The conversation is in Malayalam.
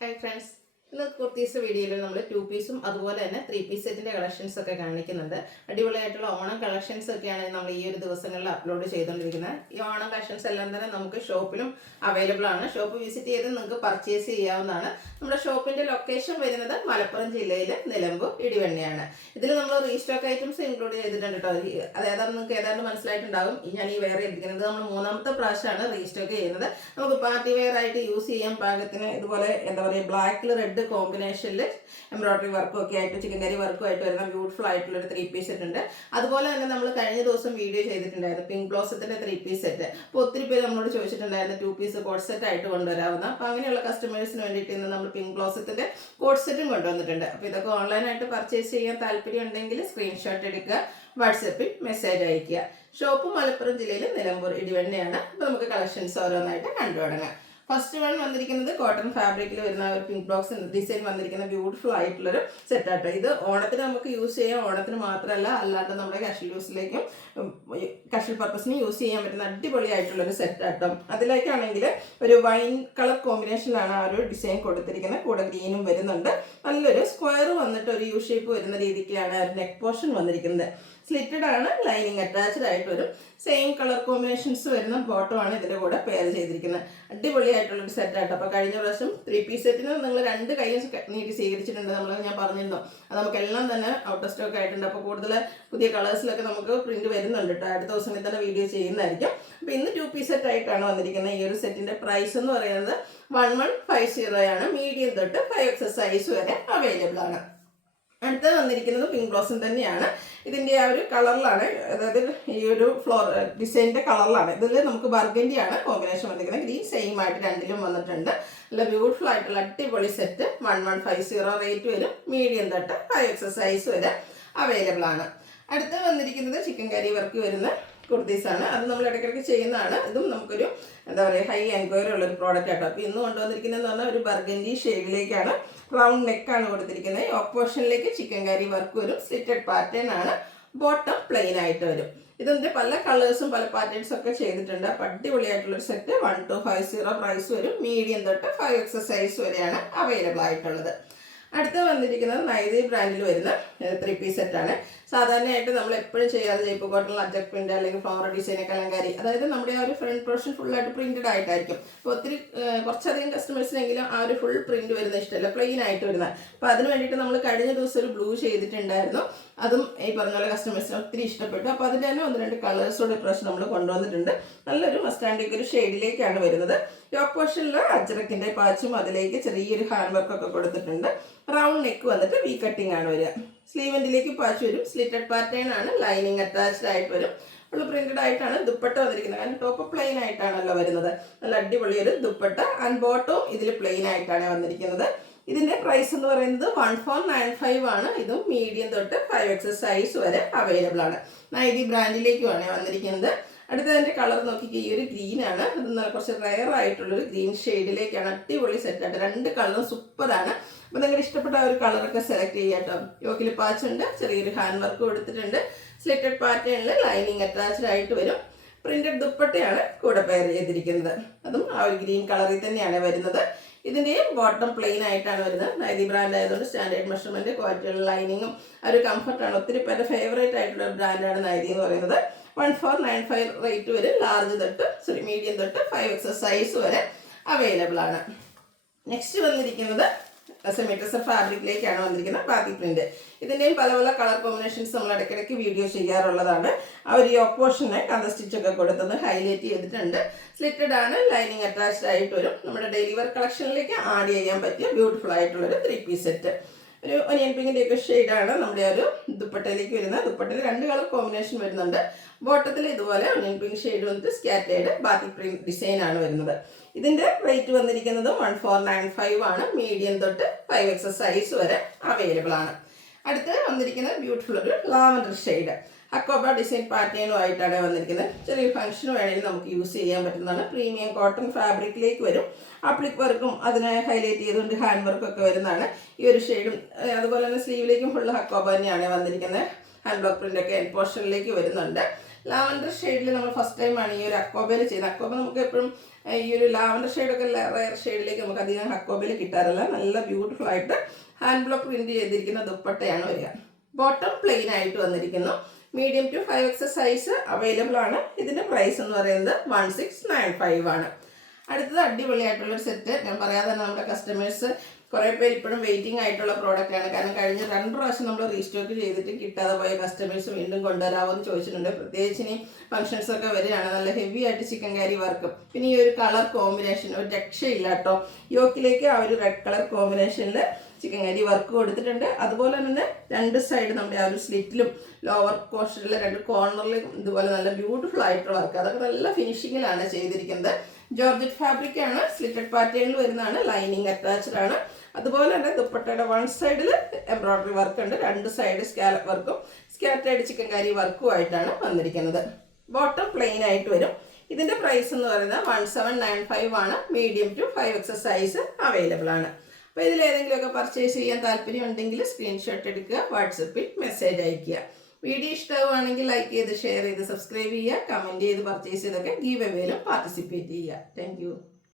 Hi friends, ഇന്ന് കുർത്തീസ് വീഡിയോയിൽ നമ്മൾ 2 പീസും അതുപോലെ തന്നെ 3 പീസ് സെറ്റിന്റെ കളക്ഷൻസ് ഒക്കെ കാണിക്കുന്നുണ്ട്. അടിപൊളിയായിട്ടുള്ള ഓണം കളക്ഷൻസ് ഒക്കെയാണ് നമ്മൾ ഈ ഒരു ദിവസങ്ങളിൽ അപ്ലോഡ് ചെയ്തുകൊണ്ടിരിക്കുന്നത്. ഈ ഓണം കളക്ഷൻസ് എല്ലാം തന്നെ നമുക്ക് ഷോപ്പിലും അവൈലബിൾ ആണ്. ഷോപ്പ് വിസിറ്റ് ചെയ്ത് നിങ്ങൾക്ക് പർച്ചേസ് ചെയ്യാവുന്നതാണ്. നമ്മുടെ ഷോപ്പിന്റെ ലൊക്കേഷൻ വരുന്നത് മലപ്പുറം ജില്ലയിലെ നിലമ്പൂർ ഇടിവണ്ണയാണ്. ഇതിൽ നമ്മൾ റീസ്റ്റോക്ക് ഐറ്റംസ് ഇൻക്ലൂഡ് ചെയ്തിട്ടുണ്ട് കേട്ടോ. അതായത് നിങ്ങൾക്ക് ഏതാണ്ട് മനസ്സിലായിട്ടുണ്ടാകും. ഞാൻ ഈ വെയർ എടുക്കുന്നത് നമ്മൾ മൂന്നാമത്തെ പ്രാവശ്യമാണ് റീസ്റ്റോക്ക് ചെയ്യുന്നത്. നമുക്ക് പാർട്ടി വെയർ ആയിട്ട് യൂസ് ചെയ്യാൻ പാകത്തിന് ഇതുപോലെ എന്താ പറയുക ബ്ലാക്കിൽ റെഡ് കോമ്പിനേഷനിൽ എംബ്രോയിഡറി വർക്കും ഒക്കെ ആയിട്ട് ചിക്കൻ കറി വർക്കും ആയിട്ട് വരുന്ന ബ്യൂട്ടിഫുൾ ആയിട്ടുള്ള ഒരു 3 പീസ് സെറ്റ് ഉണ്ട്. അതുപോലെ തന്നെ നമ്മൾ കഴിഞ്ഞ ദിവസം വീഡിയോ ചെയ്തിട്ടുണ്ടായിരുന്നു പിങ്ക് ബ്ലോസത്തിന്റെ 3 പീസ് സെറ്റ്. അപ്പോൾ ഒത്തിരി പേര് നമ്മളോട് ചോദിച്ചിട്ടുണ്ടായിരുന്നു 2 പീസ് കോഡ് സെറ്റ് ആയിട്ട് കൊണ്ടുവരാവുന്ന. അപ്പോൾ അങ്ങനെയുള്ള കസ്റ്റമേഴ്സിന് വേണ്ടിയിട്ട് ഇന്ന് നമ്മൾ പിങ്ക് ബ്ലോസത്തിന്റെ കോഡ് സെറ്റും കൊണ്ടുവന്നിട്ടുണ്ട്. അപ്പോൾ ഇതൊക്കെ ഓൺലൈനായിട്ട് പർച്ചേസ് ചെയ്യാൻ താല്പര്യം ഉണ്ടെങ്കിൽ സ്ക്രീൻഷോട്ട് എടുക്കുക, വാട്സപ്പിൽ മെസ്സേജ് അയയ്ക്കുക. ഷോപ്പ് മലപ്പുറം ജില്ലയിൽ നിലമ്പൂർ ഇടിവണ്ണയാണ്. അപ്പോൾ നമുക്ക് കളക്ഷൻസ് ഓരോന്നായിട്ട് കണ്ടു തുടങ്ങാം. ഫസ്റ്റ് വൺ വന്നിരിക്കുന്നത് കോട്ടൺ ഫാബ്രിക്കിൽ വരുന്ന ഒരു പിങ്ക് ബോക്സ് ഡിസൈൻ വന്നിരിക്കുന്ന ബ്യൂട്ടിഫുൾ ആയിട്ടുള്ളൊരു സെറ്റാട്ടോ. ഇത് ഓണത്തിന് നമുക്ക് യൂസ് ചെയ്യാം. ഓണത്തിന് മാത്രമല്ല അല്ലാണ്ട് നമ്മുടെ കാഷ്വൽ യൂസിലേക്കും കാഷ്വൽ പർപ്പസിന് യൂസ് ചെയ്യാൻ പറ്റുന്ന അടിപൊളിയായിട്ടുള്ളൊരു സെറ്റാട്ടോ. അതിലേക്കാണെങ്കിൽ ഒരു വൈൻ കളർ കോമ്പിനേഷനിലാണ് ആ ഒരു ഡിസൈൻ കൊടുത്തിരിക്കുന്നത്. കൂടെ ഗ്രീനും വരുന്നുണ്ട്. നല്ലൊരു സ്ക്വയർ വന്നിട്ട് ഒരു യു ഷേപ്പ് വരുന്ന രീതിക്കാണ് ഒരു നെക്ക് പോർഷൻ വന്നിരിക്കുന്നത്. സ്ലിറ്റഡ് ആണ്, ലൈനിങ് അറ്റാച്ച്ഡ് ആയിട്ട് വരും. സെയിം കളർ കോമ്പിനേഷൻസ് വരുന്ന ബോട്ടമാണ് ഇതിൻ്റെ കൂടെ പെയർ ചെയ്തിരിക്കുന്നത്. അടിപൊളിയായിട്ടുള്ളൊരു സെറ്റായിട്ട്. അപ്പോൾ കഴിഞ്ഞ പ്രാവശ്യം 3 പീസ് സെറ്റിന് നിങ്ങൾ 2 കൈയും നീട്ടി സ്വീകരിച്ചിട്ടുണ്ട്. ഞാൻ പറഞ്ഞിരുന്നു അത് നമുക്കെല്ലാം തന്നെ ഔട്ട് ഓഫ് സ്റ്റോക്ക് ആയിട്ടുണ്ട്. അപ്പോൾ കൂടുതൽ പുതിയ കളേഴ്സിലൊക്കെ നമുക്ക് പ്രിന്റ് വരുന്നുണ്ട് കേട്ടോ. അടുത്ത ദിവസങ്ങളിൽ തന്നെ വീഡിയോ ചെയ്യുന്നതായിരിക്കും. അപ്പോൾ ഇന്ന് 2 പീസ് സെറ്റ് ആയിട്ടാണ് വന്നിരിക്കുന്നത്. ഈ ഒരു സെറ്റിന്റെ പ്രൈസ് എന്ന് പറയുന്നത് 1150 ആണ്. മീഡിയം തൊട്ട് 5XS സൈസ് വരെ അവൈലബിൾ ആണ്. അടുത്തത് വന്നിരിക്കുന്നത് പിങ്ക് ബ്ലോസം തന്നെയാണ്. ഇതിൻ്റെ ആ ഒരു കളറിലാണ്, അതായത് ഈ ഒരു ഫ്ലോർ ഡിസൈനിൻ്റെ കളറിലാണ്. ഇതിൽ നമുക്ക് ബർഗൻഡിയാണ് കോമ്പിനേഷൻ വന്നിരിക്കുന്നത്. ഗ്രീൻ സെയിം ആയിട്ട് രണ്ടിലും വന്നിട്ടുണ്ട്. നല്ല ബ്യൂട്ടിഫുൾ ആയിട്ടുള്ള അടിപൊളി സെറ്റ് 1150 റേറ്റ് വരും. മീഡിയം തൊട്ട് 5XS സൈസ് വരെ അവൈലബിൾ ആണ്. അടുത്ത് വന്നിരിക്കുന്നത് ചിക്കൻ കറി വർക്ക് വരുന്ന കുർത്തീസാണ്. അത് നമ്മൾ ഇടയ്ക്കിടയ്ക്ക് ചെയ്യുന്നതാണ്. ഇതും നമുക്കൊരു എന്താ പറയുക ഹൈ എൻക്വയറി ഉള്ളൊരു പ്രോഡക്റ്റ് ആട്ടോ. അപ്പോൾ ഇന്ന് കൊണ്ടുവന്നിരിക്കുന്നതെന്ന് പറഞ്ഞാൽ ഒരു ബർഗൻഡി ഷെയ്ഡിലേക്കാണ്. റൗണ്ട് നെക്കാണ് കൊടുത്തിരിക്കുന്നത്. ഓപ്പോഷനിലേക്ക് ചിക്കൻ കറി വർക്ക് വരും. സ്ലിറ്റഡ് പാറ്റേൺ ആണ്. ബോട്ടം പ്ലെയിൻ ആയിട്ട് വരും. ഇതിൻ്റെ പല കളേഴ്സും പല പാറ്റേൺസും ഒക്കെ ചെയ്തിട്ടുണ്ട്. അപ്പോൾ അടിപൊളിയായിട്ടുള്ളൊരു സെറ്റ് 1250 പ്രൈസ് വരും. മീഡിയം തൊട്ട് 5XS സൈസ് വരെയാണ് അവൈലബിൾ ആയിട്ടുള്ളത്. അടുത്ത് വന്നിരിക്കുന്നത് നൈതി ബ്രാൻഡിൽ വരുന്ന 3 പീസ് സെറ്റാണ്. സാധാരണയായിട്ട് നമ്മൾ എപ്പോഴും ചെയ്യാതെ ജയ്പൂർ കോട്ടണിൽ അജക് പ്രിന്റ് അല്ലെങ്കിൽ ഫ്ലവർ ഡിസൈൻ കലങ്കാരി, അതായത് നമ്മുടെ ആ ഒരു ഫ്രണ്ട് പോർഷൻ ഫുള്ളായിട്ട് പ്രിന്റഡ് ആയിട്ടായിരിക്കും. അപ്പോൾ കുറച്ചധികം കസ്റ്റമേഴ്സിനെങ്കിലും ആ ഒരു ഫുൾ പ്രിന്റ് വരുന്ന ഇഷ്ടമല്ല, പ്ലെയിൻ ആയിട്ട് വരുന്നത്. അപ്പോൾ അതിന് വേണ്ടിയിട്ട് നമ്മൾ കഴിഞ്ഞ ദിവസം ഒരു ബ്ലൂ ചെയ്തിട്ടുണ്ടായിരുന്നു. അതും ഈ പറഞ്ഞ പോലെ കസ്റ്റമേഴ്സിന് ഒത്തിരി ഇഷ്ടപ്പെട്ടു. അപ്പോൾ അതിൻ്റെ തന്നെ 1-2 കളേഴ്സോടെ പ്രാവശ്യം നമ്മൾ കൊണ്ടുവന്നിട്ടുണ്ട്. നല്ലൊരു മസ്റ്റാൻഡിക്ക് ഒരു ഷെയ്ഡിലേക്കാണ് വരുന്നത്. യോക്ക് പോർഷനിൽ അജ്രക്കിൻ്റെ പാച്ചും അതിലേക്ക് ചെറിയൊരു ഹാൻഡ് വർക്കൊക്കെ കൊടുത്തിട്ടുണ്ട്. റൗണ്ട് നെക്ക് വന്നിട്ട് വി കട്ടിംഗ് ആണ് വരിക. സ്ലീവെൻറ്റിലേക്ക് പാച്ച് വരും. സ്ലിറ്റഡ് പാറ്റേൺ ആണ്. ലൈനിങ് അറ്റാച്ച്ഡ് ആയിട്ട് വരും. ഫുൾ പ്രിന്റഡ് ആയിട്ടാണ് ദുപ്പട്ട വന്നിരിക്കുന്നത്. കാരണം ടോപ്പ് പ്ലെയിൻ ആയിട്ടാണല്ലോ വരുന്നത്. നല്ല അടിപൊളി ഒരു ദുപ്പട്ട. ആൻഡ് ബോട്ടവും ഇതിൽ പ്ലെയിൻ ആയിട്ടാണ് വന്നിരിക്കുന്നത്. ഇതിന്റെ പ്രൈസ് എന്ന് പറയുന്നത് 1495 ആണ്. ഇതും മീഡിയം തൊട്ട് 5XS സൈസ് വരെ അവൈലബിൾ ആണ്. നൈതി ബ്രാൻഡിലേക്കുമാണ് വന്നിരിക്കുന്നത്. അടുത്തതിൻ്റെ കളർ നോക്കിക്കുക, ഈ ഒരു ഗ്രീൻ ആണ്. ഇത് നല്ല കുറച്ച് റയർ ആയിട്ടുള്ളൊരു ഗ്രീൻ ഷെയ്ഡിലേക്കാണ്. അടിപൊളി സെറ്റായിട്ട് 2 കളറും സൂപ്പറാണ്. അപ്പോൾ നിങ്ങൾ ഇഷ്ടപ്പെട്ട ആ ഒരു കളറൊക്കെ സെലക്ട് ചെയ്യാട്ടോ. യോക്കിൽ പാച്ചുണ്ട്, ചെറിയൊരു ഹാൻഡ് വർക്ക് കൊടുത്തിട്ടുണ്ട്. സ്ലിറ്റഡ് പാറ്റേണിൽ ലൈനിങ് അറ്റാച്ച്ഡ് ആയിട്ട് വരും. പ്രിന്റഡ് ദുപ്പട്ടയാണ് കൂടെ പെയർ ചെയ്തിരിക്കുന്നത്. അതും ആ ഒരു ഗ്രീൻ കളറിൽ തന്നെയാണ് വരുന്നത്. ഇതിൻ്റെയും ബോട്ടം പ്ലെയിൻ ആയിട്ടാണ് വരുന്നത്. നൈതി ബ്രാൻഡ് ആയതുകൊണ്ട് സ്റ്റാൻഡേർഡ് മെഷർമെൻറ്റ്, ക്വാളിറ്റിയുള്ള ലൈനിങ്ങും ആ ഒരു കംഫർട്ടാണ്. ഒത്തിരി പേരുടെ ഫേവറേറ്റ് ആയിട്ടുള്ള ഒരു ബ്രാൻഡാണ് നൈതി എന്ന് പറയുന്നത്. 1495 റേറ്റ് വരെ. മീഡിയം തൊട്ട് 5XS സൈസ് വരെ അവൈലബിൾ ആണ്. നെക്സ്റ്റ് വന്നിരിക്കുന്നത് സെമിട്രസർ ഫാബ്രിക്കിലേക്കാണ് വന്നിരിക്കുന്നത്. ബാക്കി പ്രിന്റ്. ഇതിൻ്റെയും പല പല കളർ കോമ്പിനേഷൻസ് നമ്മൾ ഇടയ്ക്കിടയ്ക്ക് വീഡിയോ ചെയ്യാറുള്ളതാണ്. ആ ഒരു യോക്ക് പോർഷനെ കണ്ട സ്റ്റിച്ചൊക്കെ കൊടുത്തത് ഹൈലൈറ്റ് ചെയ്തിട്ടുണ്ട്. സ്ലിറ്റഡ് ആണ്. ലൈനിങ് അറ്റാച്ച്ഡ് ആയിട്ട് വരും. നമ്മുടെ ഡെയിലി വെയർ കളക്ഷനിലേക്ക് ആഡ് ചെയ്യാൻ പറ്റിയ ബ്യൂട്ടിഫുൾ ആയിട്ടുള്ളൊരു 3 പീസ് സെറ്റ്. ഒരു ഒനിയൻ പിങ്കിൻ്റെ ഒക്കെ ഷെയ്ഡാണ് നമ്മുടെ ഒരു ദുപ്പട്ടയിലേക്ക് വരുന്നത്. ദുപ്പട്ടയിൽ 2 കളർ കോമ്പിനേഷൻ വരുന്നുണ്ട്. ബോട്ടത്തിൽ ഇതുപോലെ ഒനിയൻ പിങ്ക് ഷെയ്ഡ് വന്നിട്ട് സ്കാറ്റേഡ് ബാത്തി പ്രിന്റ് ഡിസൈൻ ആണ് വരുന്നത്. ഇതിൻ്റെ റേറ്റ് വന്നിരിക്കുന്നത് 1495 ആണ്. മീഡിയം തൊട്ട് 5XS സൈസ് വരെ അവൈലബിൾ ആണ്. അടുത്ത് വന്നിരിക്കുന്നത് ബ്യൂട്ടിഫുൾ ഒരു ലാവൻഡർ ഷെയ്ഡ് അക്കോബ ഡിസൈൻ പാറ്റേണുമായിട്ടാണ് വന്നിരിക്കുന്നത്. ചെറിയ ഫംഗ്ഷന് വേണമെങ്കിൽ നമുക്ക് യൂസ് ചെയ്യാൻ പറ്റുന്നതാണ്. പ്രീമിയം കോട്ടൺ ഫാബ്രിക്കിലേക്ക് വരും. അപ്ലിക് വർക്കും അതിനെ ഹൈലൈറ്റ് ചെയ്തുകൊണ്ട് ഹാൻഡ് വർക്കൊക്കെ വരുന്നതാണ് ഈ ഒരു ഷെയ്ഡും. അതുപോലെ തന്നെ സ്ലീവിലേക്കും ഫുൾ അക്കോബ തന്നെയാണ് വന്നിരിക്കുന്നത്. ഹാൻഡ് ബ്ലോക്ക് പ്രിൻ്റൊക്കെ എൻ പോർഷനിലേക്ക് വരുന്നുണ്ട്. ലാവൻഡർ ഷെയ്ഡിൽ നമ്മൾ ഫസ്റ്റ് ടൈമാണ് ഈ ഒരു അക്കോബയിൽ ചെയ്യുന്നത്. അക്കോബ നമുക്ക് എപ്പോഴും ഈ ഒരു ലാവൻഡർ ഷെയ്ഡൊക്കെ റയർ ഷെയ്ഡിലേക്ക് നമുക്ക് അധികം അക്കോബയിൽ കിട്ടാറില്ല. നല്ല ബ്യൂട്ടിഫുൾ ആയിട്ട് ഹാൻഡ് ബ്ലോക്ക് പ്രിന്റ് ചെയ്തിരിക്കുന്ന ദുപ്പട്ടയാണ് വരിക. ബോട്ടം പ്ലെയിൻ ആയിട്ട് വന്നിരിക്കുന്നു. Medium to 5XS size available ആണ്. ഇതിൻ്റെ പ്രൈസ് എന്ന് പറയുന്നത് 1695 ആണ്. അടുത്തത് അടിപൊളിയായിട്ടുള്ളൊരു സെറ്റ്. ഞാൻ പറയാതെ തന്നെ നമ്മുടെ കസ്റ്റമേഴ്സ് കുറേ പേര് ഇപ്പോഴും വെയിറ്റിംഗ് ആയിട്ടുള്ള പ്രോഡക്റ്റാണ്. കാരണം കഴിഞ്ഞ 2 പ്രാവശ്യം നമ്മൾ റീസ്റ്റോക്ക് ചെയ്തിട്ട് കിട്ടാതെ പോയ കസ്റ്റമേഴ്സ് വീണ്ടും കൊണ്ടുവരാമെന്ന് ചോദിച്ചിട്ടുണ്ട്. പ്രത്യേകിച്ച് ഇനി ഫംഗ്ഷൻസ് ഒക്കെ വരികയാണ്. നല്ല ഹെവി ആയിട്ട് ചിക്കൻ കാരി വർക്കും പിന്നെ ഈ ഒരു കളർ കോമ്പിനേഷൻ ഒരു രക്ഷയില്ല കേട്ടോ. യോക്കിലേക്ക് ആ ഒരു റെഡ് കളർ കോമ്പിനേഷനിൽ ചിക്കൻ കറി വർക്ക് കൊടുത്തിട്ടുണ്ട്. അതുപോലെ തന്നെ 2 സൈഡ് നമ്മുടെ ആ ഒരു സ്ലിറ്റിലും ലോവർ പോർഷനിലെ 2 കോർണറിലും ഇതുപോലെ നല്ല ബ്യൂട്ടിഫുൾ ആയിട്ടുള്ള വർക്ക്. അതൊക്കെ നല്ല ഫിനിഷിങ്ങിലാണ് ചെയ്തിരിക്കുന്നത്. ജോർജറ്റ് ഫാബ്രിക് ആണ്. സ്ലിറ്റഡ് പാറ്റേണിൽ വരുന്നതാണ്. ലൈനിങ് അറ്റാച്ച്ഡ് ആണ്. അതുപോലെ തന്നെ ദുപ്പട്ടയുടെ 1 സൈഡിൽ എംബ്രോയിഡറി വർക്ക് ഉണ്ട്. 2 സൈഡ് സ്കാലപ്പ് വർക്കും സ്കാറ്റേർഡ് ചിക്കൻ കറി വർക്കും ആയിട്ടാണ് വന്നിരിക്കുന്നത്. ബോട്ടം പ്ലെയിൻ ആയിട്ട് വരും. ഇതിൻ്റെ പ്രൈസ് എന്ന് പറയുന്നത് 1795 ആണ്. Medium to 5XS size available ആണ്. അപ്പോൾ ഇതിലേതെങ്കിലുമൊക്കെ പർച്ചേസ് ചെയ്യാൻ താല്പര്യം ഉണ്ടെങ്കിൽ സ്ക്രീൻഷോട്ട് എടുക്കുക, വാട്സപ്പിൽ മെസ്സേജ് അയയ്ക്കുക. വീഡിയോ ഇഷ്ടമാവുകയാണെങ്കിൽ ലൈക്ക് ചെയ്ത് ഷെയർ ചെയ്ത് സബ്സ്ക്രൈബ് ചെയ്യുക, കമൻറ്റ് ചെയ്ത് പർച്ചേസ് ചെയ്തൊക്കെ ഗീവ് അവേയിലും പാർട്ടിസിപ്പേറ്റ് ചെയ്യുക. താങ്ക്